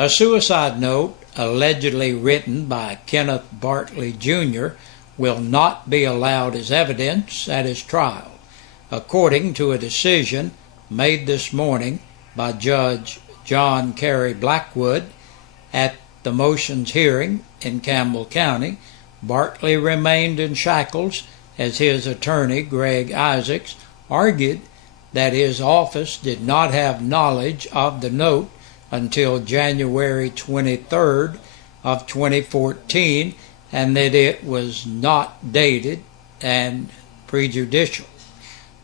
A suicide note allegedly written by Kenneth Bartley Jr. will not be allowed as evidence at his trial, according to a decision made this morning by Judge John Carey Blackwood at the motions hearing in Campbell County. Bartley remained in shackles as his attorney, Greg Isaacs, argued that his office did not have knowledge of the note until January 23rd of 2014 and that it was not dated and prejudicial.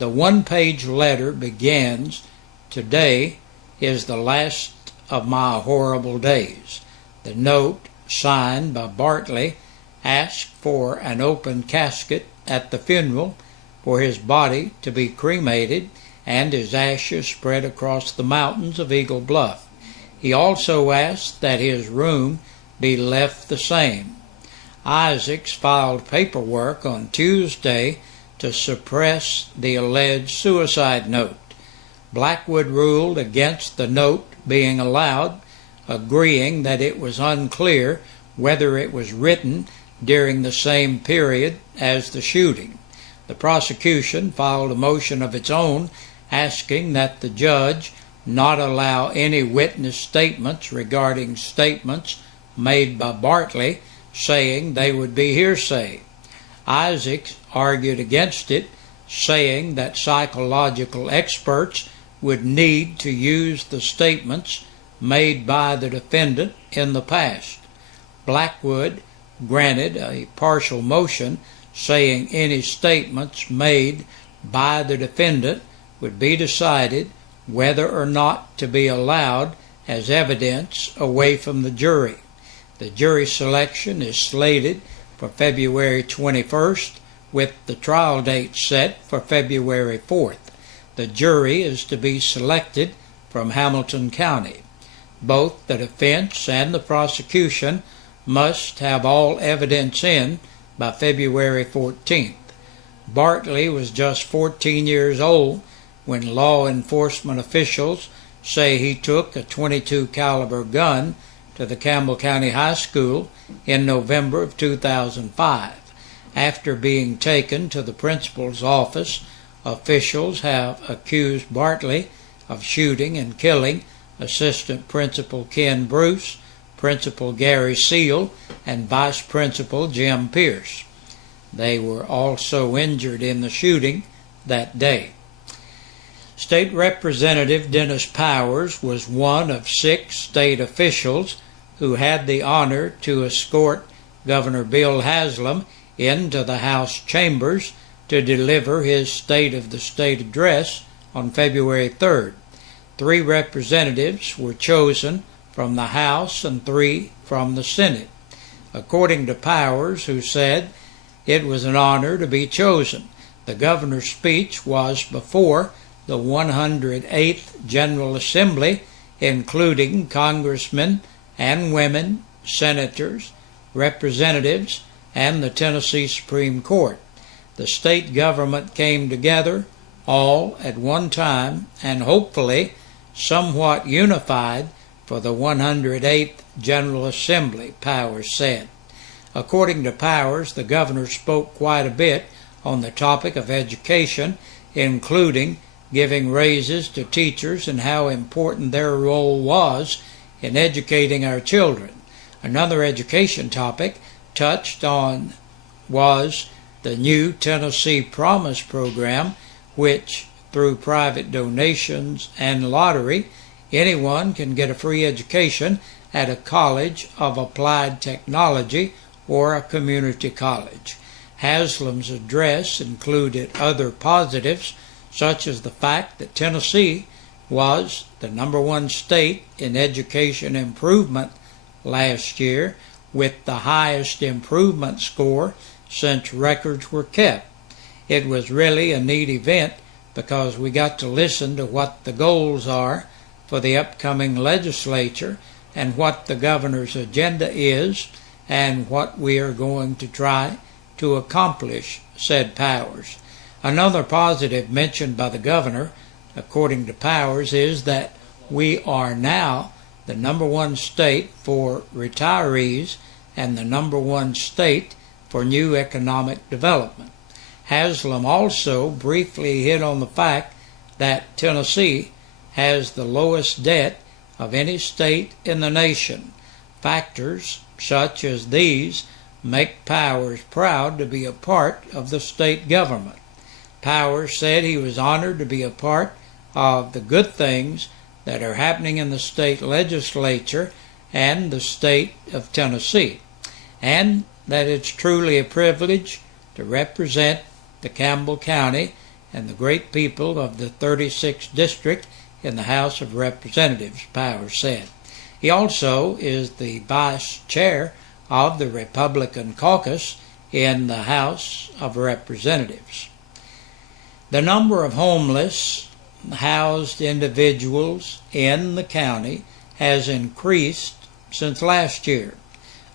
The one-page letter begins, "Today is the last of my horrible days." The note, signed by Bartley, asked for an open casket at the funeral, for his body to be cremated and his ashes spread across the mountains of Eagle Bluff. He also asked that his room be left the same. Isaacs filed paperwork on Tuesday to suppress the alleged suicide note. Blackwood ruled against the note being allowed, agreeing that it was unclear whether it was written during the same period as the shooting. The prosecution filed a motion of its own asking that the judge not allow any witness statements regarding statements made by Bartley, saying they would be hearsay. Isaacs argued against it, saying that psychological experts would need to use the statements made by the defendant in the past. Blackwood granted a partial motion, saying any statements made by the defendant would be decided whether or not to be allowed as evidence away from the jury. The jury selection is slated for February 21st, with the trial date set for February 4th. The jury is to be selected from Hamilton County. Both the defense and the prosecution must have all evidence in by February 14th. Bartley was just 14 years old when law enforcement officials say he took a .22 caliber gun to the Campbell County High School in November of 2005. After being taken to the principal's office, officials have accused Bartley of shooting and killing Assistant Principal Ken Bruce, Principal Gary Seal, and Vice Principal Jim Pierce. They were also injured in the shooting that day. State Representative Dennis Powers was one of 6 state officials who had the honor to escort Governor Bill Haslam into the House chambers to deliver his State of the State address on February 3rd. 3 representatives were chosen from the House and 3 from the Senate. According to Powers, who said it was an honor to be chosen, the governor's speech was before the 108th General Assembly, including congressmen and women, senators, representatives, and the Tennessee Supreme Court. The state government came together all at one time and hopefully somewhat unified for the 108th General Assembly, Powers said. According to Powers, the governor spoke quite a bit on the topic of education, including giving raises to teachers and how important their role was in educating our children. Another education topic touched on was the new Tennessee Promise program, which, through private donations and lottery, anyone can get a free education at a college of applied technology or a community college. Haslam's address included other positives, such as the fact that Tennessee was the #1 state in education improvement last year, with the highest improvement score since records were kept. It was really a neat event because we got to listen to what the goals are for the upcoming legislature and what the governor's agenda is and what we are going to try to accomplish, said Powers. Another positive mentioned by the governor, according to Powers, is that we are now the #1 state for retirees and the #1 state for new economic development. Haslam also briefly hit on the fact that Tennessee has the lowest debt of any state in the nation. Factors such as these make Powers proud to be a part of the state government. Powers said he was honored to be a part of the good things that are happening in the state legislature and the state of Tennessee, and that it's truly a privilege to represent the Campbell County and the great people of the 36th District in the House of Representatives, Powers said. He also is the vice chair of the Republican caucus in the House of Representatives. The number of homeless housed individuals in the county has increased since last year.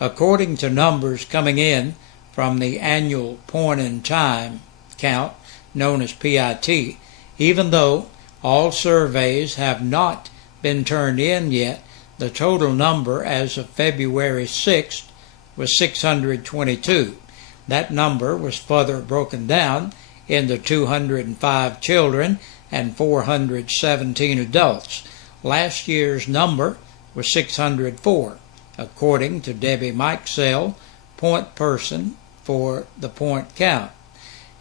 According to numbers coming in from the annual point-in-time count known as PIT, even though all surveys have not been turned in yet, the total number as of February 6th was 622. That number was further broken down into 205 children and 417 adults. Last year's number was 604, according to Debbie Mikesell, point person for the point count.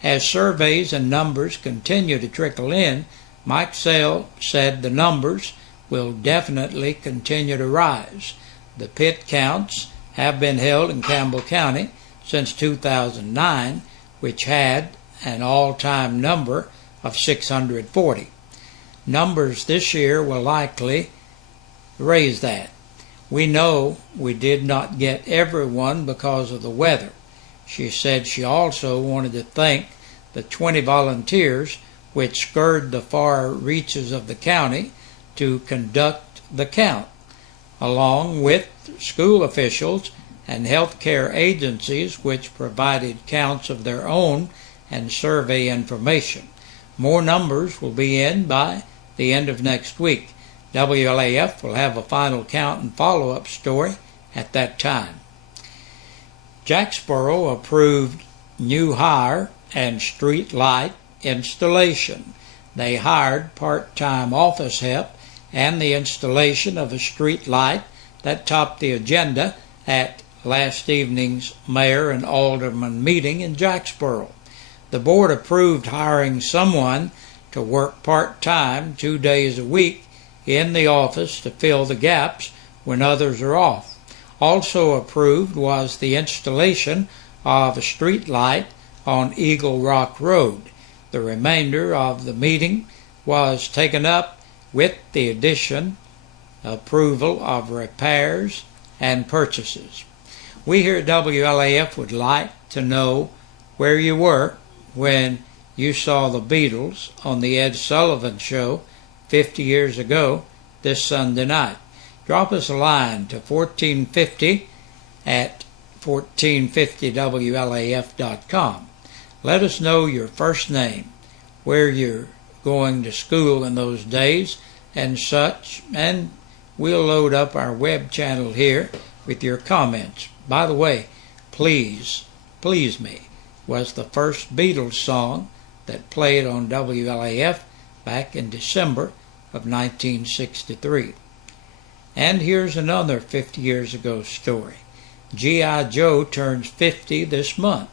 As surveys and numbers continue to trickle in, Mikesell said the numbers will definitely continue to rise. The pit counts have been held in Campbell County since 2009, which had an all-time number of 640. Numbers this year will likely raise that. We know we did not get everyone because of the weather. She said she also wanted to thank the 20 volunteers which scoured the far reaches of the county to conduct the count, along with school officials and healthcare agencies which provided counts of their own and survey information. More numbers will be in by the end of next week. WLAF will have a final count and follow-up story at that time. Jacksboro approved new hire and street light installation. They hired part-time office help and the installation of a street light that topped the agenda at last evening's mayor and alderman meeting in Jacksboro. The board approved hiring someone to work part-time 2 days a week in the office to fill the gaps when others are off. Also approved was the installation of a street light on Eagle Rock Road. The remainder of the meeting was taken up with the approval of repairs and purchases. We here at WLAF would like to know where you were when you saw the Beatles on the Ed Sullivan Show 50 years ago this Sunday night. Drop us a line to 1450 at 1450WLAF.com. Let us know your first name, where you're going to school in those days and such, and we'll load up our web channel here with your comments. By the way, Please Me was the first Beatles song that played on WLAF back in December of 1963. And here's another 50 years ago story. G.I. Joe turns 50 this month.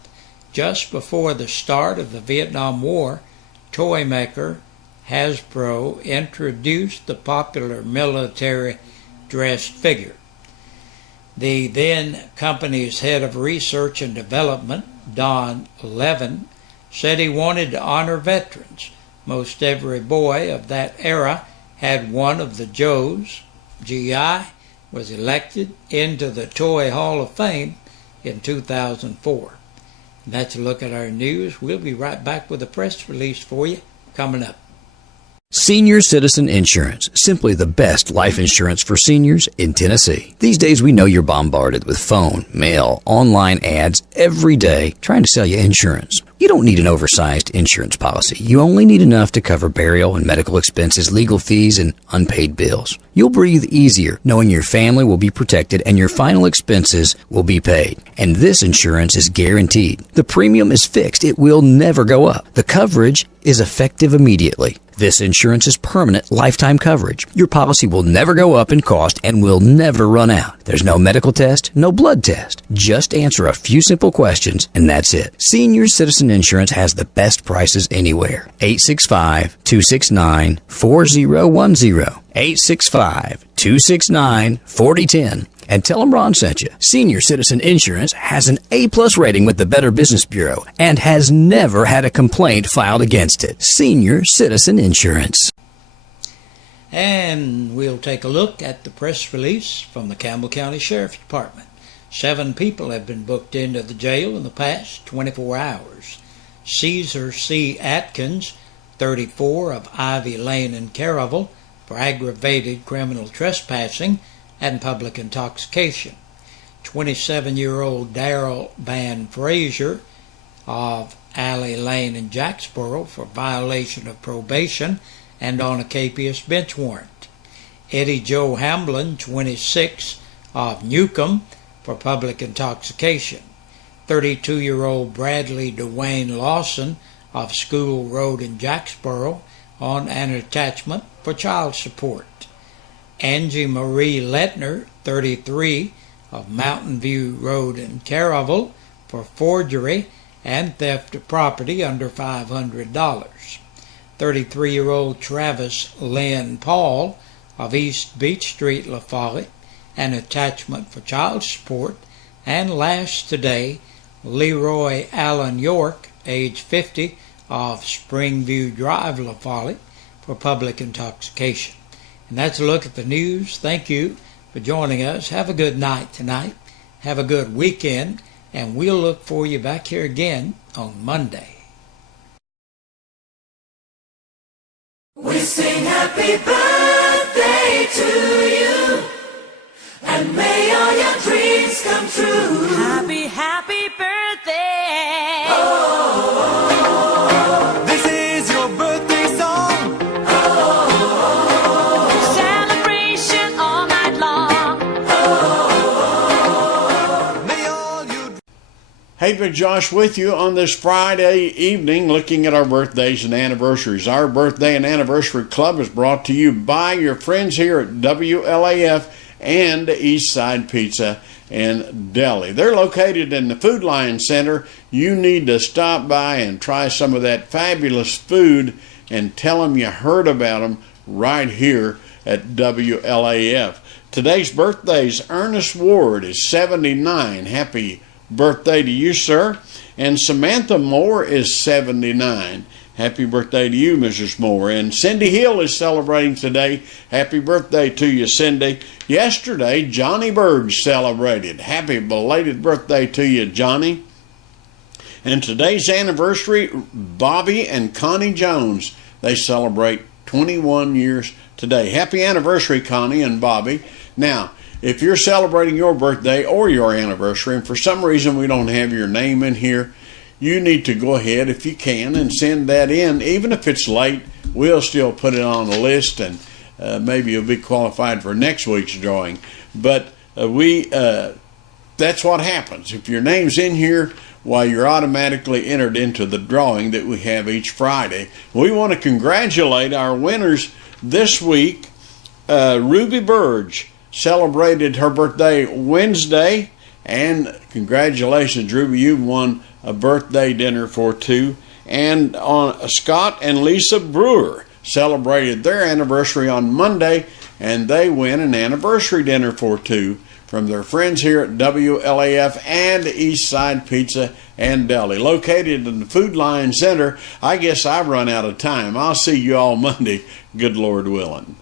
Just before the start of the Vietnam War, toy maker Hasbro introduced the popular military dressed figure. The then company's head of research and development, Don Levin, said he wanted to honor veterans. Most every boy of that era had one of the Joes. G.I. was elected into the Toy Hall of Fame in 2004. And that's a look at our news. We'll be right back with a press release for you coming up. Senior Citizen Insurance, simply the best life insurance for seniors in Tennessee. These days we know you're bombarded with phone, mail, online ads every day trying to sell you insurance. You don't need an oversized insurance policy. You only need enough to cover burial and medical expenses, legal fees, and unpaid bills. You'll breathe easier knowing your family will be protected and your final expenses will be paid. And this insurance is guaranteed. The premium is fixed. It will never go up. The coverage is effective immediately. This insurance is permanent lifetime coverage. Your policy will never go up in cost and will never run out. There's no medical test, no blood test. Just answer a few simple questions and that's it. Senior Citizen Insurance has the best prices anywhere. 865-269-4010. 865-269-4010. And tell them Ron sent you. Senior Citizen Insurance has an A-plus rating with the Better Business Bureau and has never had a complaint filed against it. Senior Citizen Insurance. And we'll take a look at the press release from the Campbell County Sheriff's Department. 7 people have been booked into the jail in the past 24 hours. Caesar C. Atkins, 34, of Ivy Lane in Caravel, for aggravated criminal trespassing and public intoxication. 27-year-old Darrell Van Frazier of Alley Lane in Jacksboro for violation of probation and on a capious bench warrant. Eddie Joe Hamblin, 26, of Newcomb for public intoxication. 32-year-old Bradley Dwayne Lawson of School Road in Jacksboro on an attachment for child support. Angie Marie Letner, 33, of Mountain View Road in Caravel for forgery and theft of property under $500. 33-year-old Travis Lynn Paul of East Beach Street, La Follette, an attachment for child support. And last today, Leroy Allen York, age 50, of Springview Drive, La Follette, for public intoxication. And that's a look at the news. Thank you for joining us. Have a good night tonight. Have a good weekend. And we'll look for you back here again on Monday. We sing happy birthday to you, and may all your dreams come true. Happy, happy birthday. Oh, this is your birthday song. Oh, Celebration all night long. May all you... Hey, Big Josh with you on this Friday evening looking at our birthdays and anniversaries. Our Birthday and Anniversary Club is brought to you by your friends here at WLAF and Eastside Pizza and Deli. They're located in the Food Lion Center. You need to stop by and try some of that fabulous food and tell them you heard about them right here at WLAF. Today's birthdays, Ernest Ward is 79. Happy birthday to you, sir. And Samantha Moore is 79. Happy birthday to you, Mrs. Moore. And Cindy Hill is celebrating today. Happy birthday to you, Cindy. Yesterday, Johnny Burge celebrated. Happy belated birthday to you, Johnny. And today's anniversary, Bobby and Connie Jones. They celebrate 21 years today. Happy anniversary, Connie and Bobby. Now, if you're celebrating your birthday or your anniversary, and for some reason we don't have your name in here, you need to go ahead, if you can, and send that in. Even if it's late, we'll still put it on the list, and maybe you'll be qualified for next week's drawing. But that's what happens. If your name's in here, why, you're automatically entered into the drawing that we have each Friday. We want to congratulate our winners this week. Ruby Burge celebrated her birthday Wednesday, and congratulations, Ruby, you've won a birthday dinner for two. And Scott and Lisa Brewer celebrated their anniversary on Monday, and they win an anniversary dinner for two from their friends here at WLAF and Eastside Pizza and Deli, located in the Food Lion Center. I guess I've run out of time. I'll see you all Monday, good Lord willing.